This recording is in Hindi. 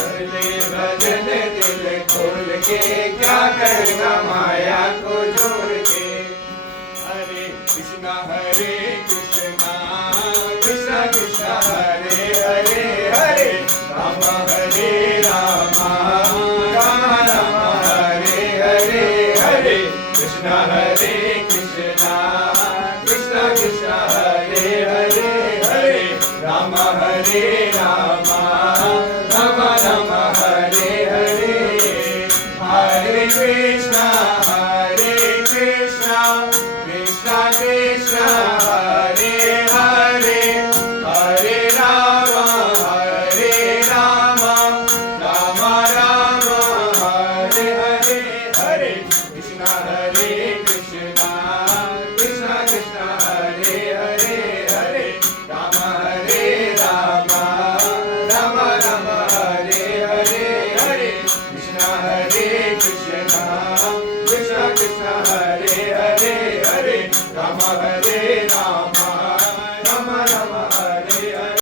चले भजन दिल खोल के, क्या करना माया को जोड़ के। हरे कृष्णा कृष्णा कृष्णा हरे हरे, हरे राम राम राम हरे हरे, हरे कृष्णा कृष्णा कृष्णा हरे हरे, हरे राम राम राम राम हरे हरे। हरे कृष्णा कृष्णा कृष्णा हरे हरे, हरे राम राम राम हरे हरे, हरे कृष्णा कृष्णा कृष्णा हरे हरे, हरे राम राम राम हरे हरे, हरे कृष्णा कृष्णा कृष्णा हरे हरे, हरे राम